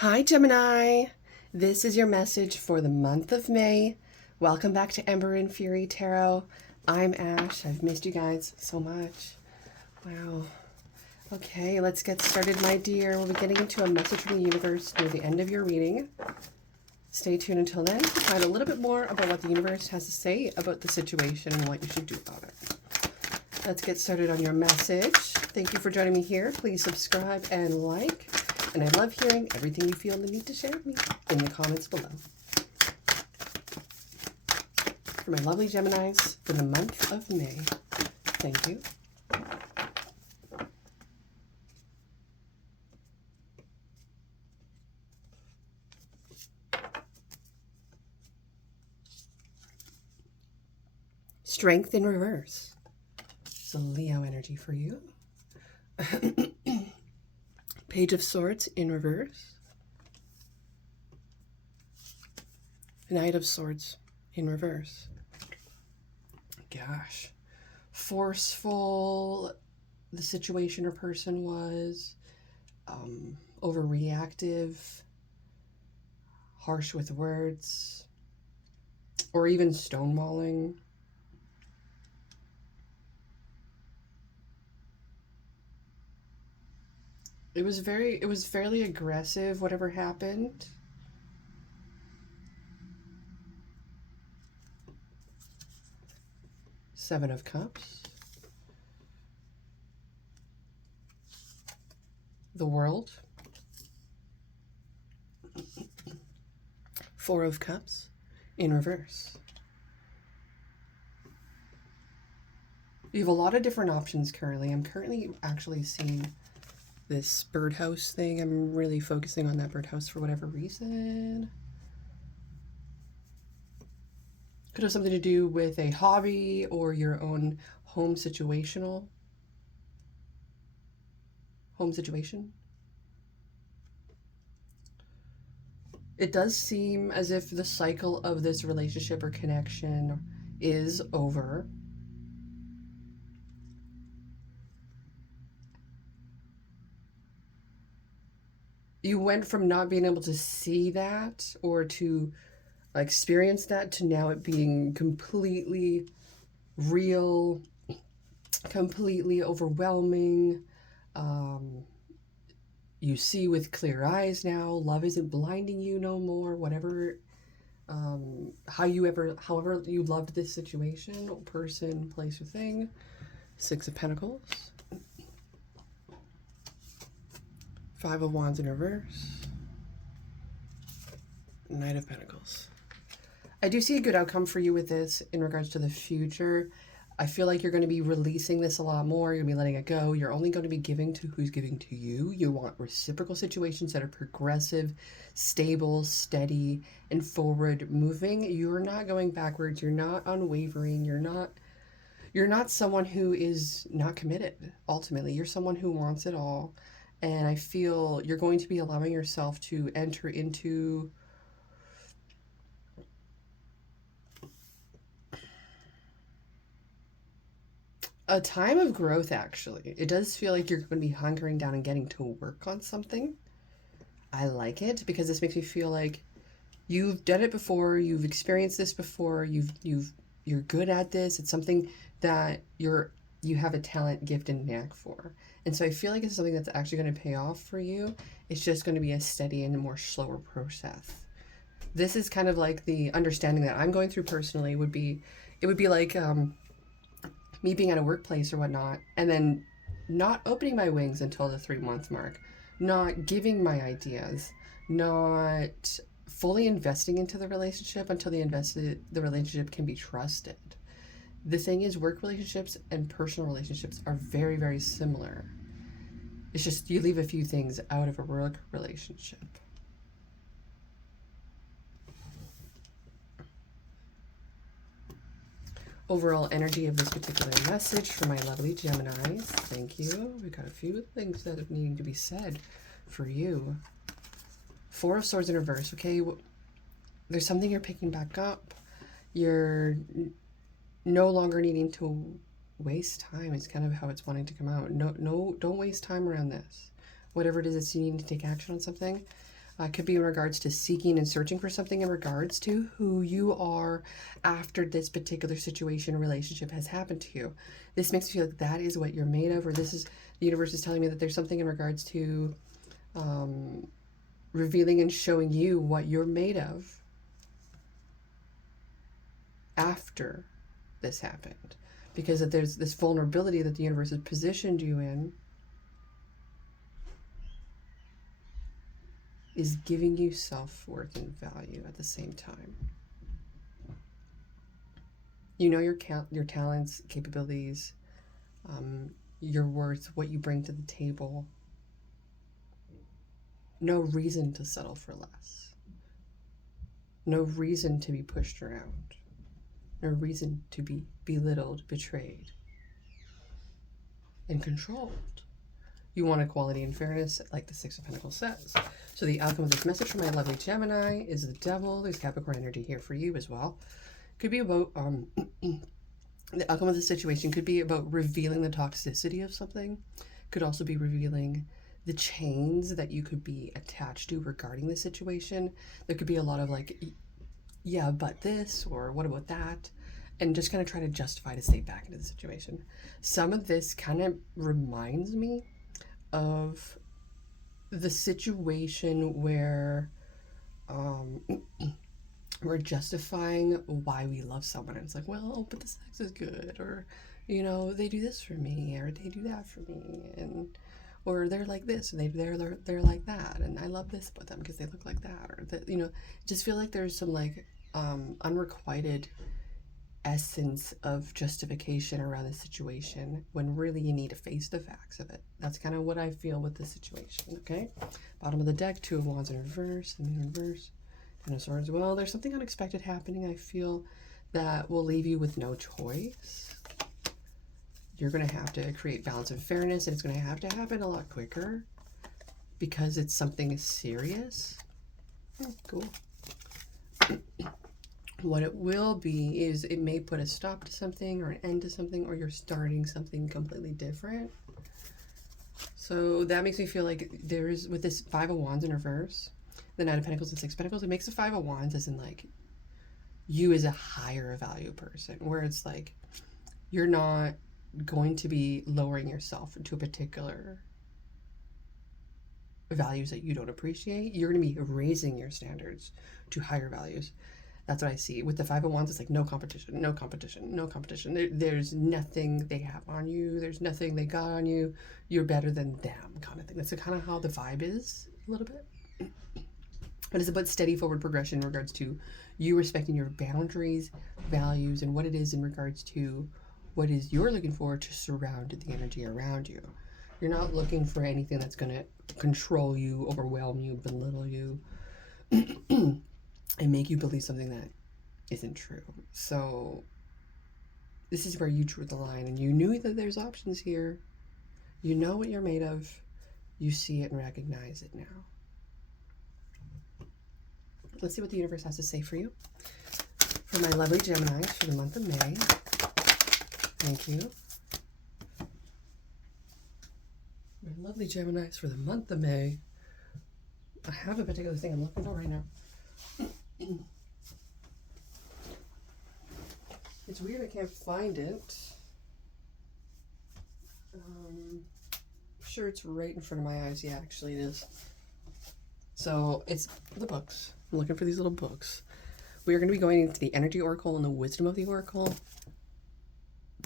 Hi, Gemini. This is your message for the month of May. Welcome back to Ember and Fury Tarot. I'm Ash. I've missed you guys so much. Wow. Okay, let's get started, my dear. We'll be getting into a message from the universe near the end of your reading. Stay tuned until then to find a little bit more about what the universe has to say about the situation and what you should do about it. Let's get started on your message. Thank you for joining me here. Please subscribe and like. And I love hearing everything you feel the need to share with me in the comments below. For my lovely Geminis for the month of May, thank you. Strength in reverse. So Leo energy for you. Page of Swords in reverse. Knight of Swords in reverse. Gosh. Forceful the situation or person was. Overreactive. Harsh with words. Or even stonewalling. It was fairly aggressive, whatever happened. Seven of Cups. The World. Four of Cups in reverse. You have a lot of different options currently. I'm currently actually seeing this birdhouse thing. I'm really focusing on that birdhouse for whatever reason. Could have something to do with a hobby or your own home situation. It does seem as if the cycle of this relationship or connection is over. You went from not being able to see that or to experience that to now it being completely real, completely overwhelming. You see with clear eyes now. Love isn't blinding you no more. Whatever, however you loved this situation, person, place, or thing. Six of Pentacles. Five of Wands in reverse. Knight of Pentacles. I do see a good outcome for you with this in regards to the future. I feel like you're going to be releasing this a lot more. You're going to be letting it go. You're only going to be giving to who's giving to you. You want reciprocal situations that are progressive, stable, steady, and forward moving. You're not going backwards. You're not unwavering. You're not someone who is not committed. Ultimately, you're someone who wants it all. And I feel you're going to be allowing yourself to enter into a time of growth, actually. It does feel like you're going to be hunkering down and getting to work on something. I like it because this makes me feel like you've done it before, you've experienced this before, you're good at this. It's something that you have a talent, gift, and knack for. And so I feel like it's something that's actually going to pay off for you. It's just going to be a steady and a more slower process. This is kind of like the understanding that I'm going through personally would be like me being at a workplace or whatnot, and then not opening my wings until the 3-month mark, not giving my ideas, not fully investing into the relationship until the relationship can be trusted. The thing is, work relationships and personal relationships are very, very similar. It's just you leave a few things out of a work relationship. Overall energy of this particular message for my lovely Geminis. Thank you. We got a few things that are needing to be said for you. Four of Swords in reverse. Okay, there's something you're picking back up. You're no longer needing to waste time. It's kind of how it's wanting to come out. No, don't waste time around this. Whatever it is, it's you need to take action on something. It could be in regards to seeking and searching for something in regards to who you are after this particular situation or relationship has happened to you. This makes me feel like that is what you're made of, or this is the universe is telling me that there's something in regards to revealing and showing you what you're made of after this happened. Because that there's this vulnerability that the universe has positioned you in is giving you self-worth and value at the same time. You know your talents, capabilities, your worth, what you bring to the table. No reason to settle for less. No reason to be pushed around. No reason to be belittled, betrayed, and controlled. You want equality and fairness, like the Six of Pentacles says. So the outcome of this message from my lovely Gemini is the Devil. There's Capricorn energy here for you as well. Could be about the outcome of the situation could be about revealing the toxicity of something. Could also be revealing the chains that you could be attached to regarding the situation. There could be a lot of like, yeah, but this, or what about that? And just kind of try to justify to stay back into the situation. Some of this kind of reminds me of the situation where we're justifying why we love someone. And it's like, well, but the sex is good, or, you know, they do this for me, or they do that for me, and or they're like this, and they're like that, and I love this about them because they look like that, or that, you know, just feel like there's some like unrequited essence of justification around the situation when really you need to face the facts of it. That's kind of what I feel with this situation. Okay, bottom of the deck, Two of Wands in reverse, and in reverse, Ten of Swords. Well, there's something unexpected happening. I feel that will leave you with no choice. You're going to have to create balance and fairness, and it's going to happen a lot quicker because it's something serious. Cool. What it will be is it may put a stop to something or an end to something, or you're starting something completely different. So that makes me feel like there's, with this Five of Wands in reverse, the Nine of Pentacles and Six of Pentacles, it makes the Five of Wands as in like you as a higher value person, where it's like you're not going to be lowering yourself into a particular values that you don't appreciate. You're going to be raising your standards to higher values. That's what I see. With the Five of Wands, it's like no competition, no competition, no competition. There's nothing they have on you. There's nothing they got on you. You're better than them, kind of thing. That's kind of how the vibe is a little bit. But it's about steady forward progression in regards to you respecting your boundaries, values, and what it is in regards to what is you're looking for to surround the energy around you. You're not looking for anything that's going to control you, overwhelm you, belittle you, and make you believe something that isn't true. So this is where you drew the line, and you knew that there's options here. You know what you're made of. You see it and recognize it now. Let's see what the universe has to say for you. For my lovely Geminis for the month of May. Thank you. My lovely Geminis for the month of May. I have a particular thing I'm looking for right now. It's weird I can't find it. I'm sure it's right in front of my eyes. Yeah, actually it is. So it's the books. I'm looking for these little books. We are going to be going into the Energy Oracle and the Wisdom of the Oracle.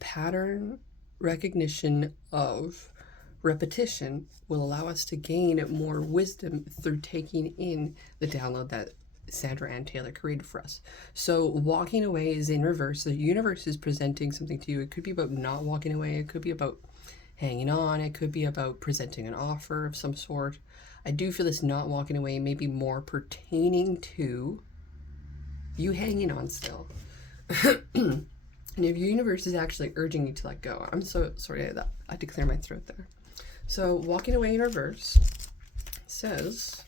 Pattern recognition of repetition will allow us to gain more wisdom through taking in the download that Sandra Ann Taylor created for us. So walking away is in reverse. The universe is presenting something to you. It could be about not walking away. It could be about hanging on. It could be about presenting an offer of some sort. I do feel this not walking away may be more pertaining to you hanging on still. And if your universe is actually urging you to let go. I'm so sorry that I had to clear my throat there. So walking away in reverse says,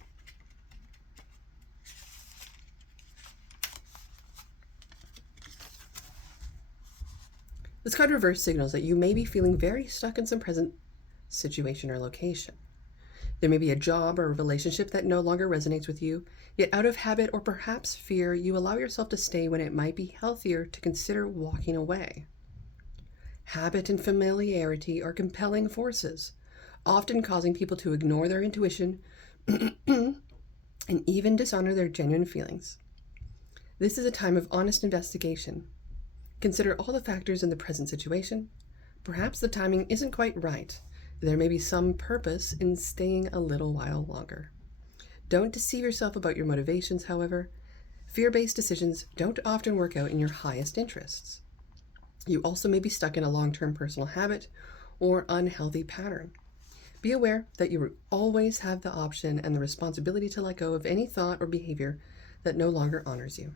this card reverse signals that you may be feeling very stuck in some present situation or location. There may be a job or a relationship that no longer resonates with you, yet out of habit or perhaps fear, you allow yourself to stay when it might be healthier to consider walking away. Habit and familiarity are compelling forces, often causing people to ignore their intuition and even dishonor their genuine feelings. This is a time of honest investigation. Consider all the factors in the present situation. Perhaps the timing isn't quite right. There may be some purpose in staying a little while longer. Don't deceive yourself about your motivations, however. Fear-based decisions don't often work out in your highest interests. You also may be stuck in a long-term personal habit or unhealthy pattern. Be aware that you always have the option and the responsibility to let go of any thought or behavior that no longer honors you.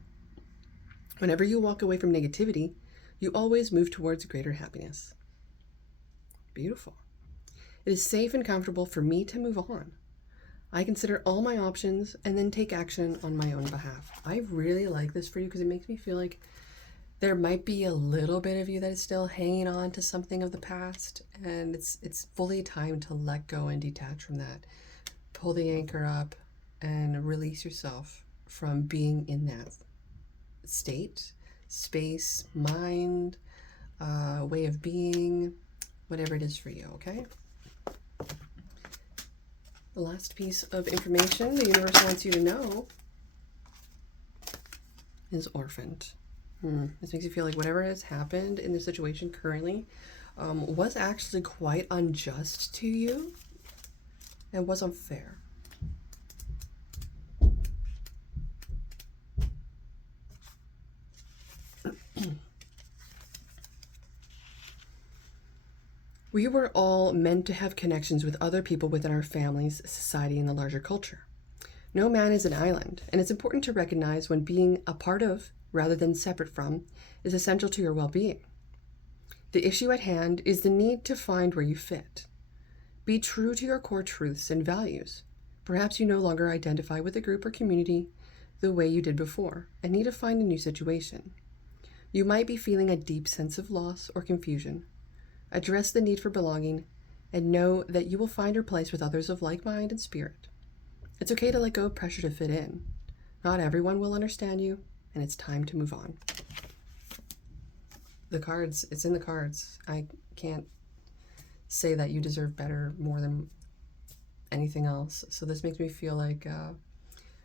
Whenever you walk away from negativity, you always move towards greater happiness. Beautiful. It is safe and comfortable for me to move on. I consider all my options and then take action on my own behalf. I really like this for you because it makes me feel like there might be a little bit of you that is still hanging on to something of the past, and it's fully time to let go and detach from that. Pull the anchor up and release yourself from being in that state, space, mind, way of being, whatever it is for you, okay? The last piece of information the universe wants you to know is orphaned. This makes you feel like whatever has happened in the situation currently was actually quite unjust to you and was unfair. We were all meant to have connections with other people within our families, society, and the larger culture. No man is an island, and it's important to recognize when being a part of, rather than separate from, is essential to your well-being. The issue at hand is the need to find where you fit. Be true to your core truths and values. Perhaps you no longer identify with a group or community the way you did before, and need to find a new situation. You might be feeling a deep sense of loss or confusion. Address the need for belonging, and know that you will find your place with others of like mind and spirit. It's okay to let go of pressure to fit in. Not everyone will understand you, and it's time to move on. The cards, it's in the cards. I can't say that you deserve better more than anything else. So this makes me feel like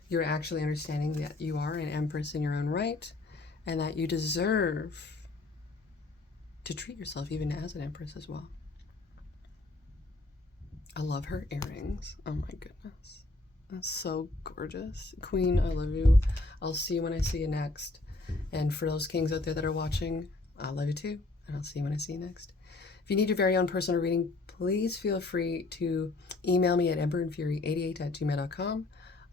you're actually understanding that you are an empress in your own right, and that you deserve to treat yourself even as an empress as well. I love her earrings. Oh my goodness. That's so gorgeous. Queen, I love you. I'll see you when I see you next. And for those kings out there that are watching, I love you too. And I'll see you when I see you next. If you need your very own personal reading, please feel free to email me at emberandfury88@gmail.com.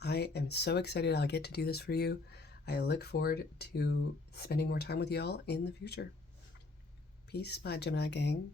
I am so excited I'll get to do this for you. I look forward to spending more time with y'all in the future. Peace, my Gemini gang.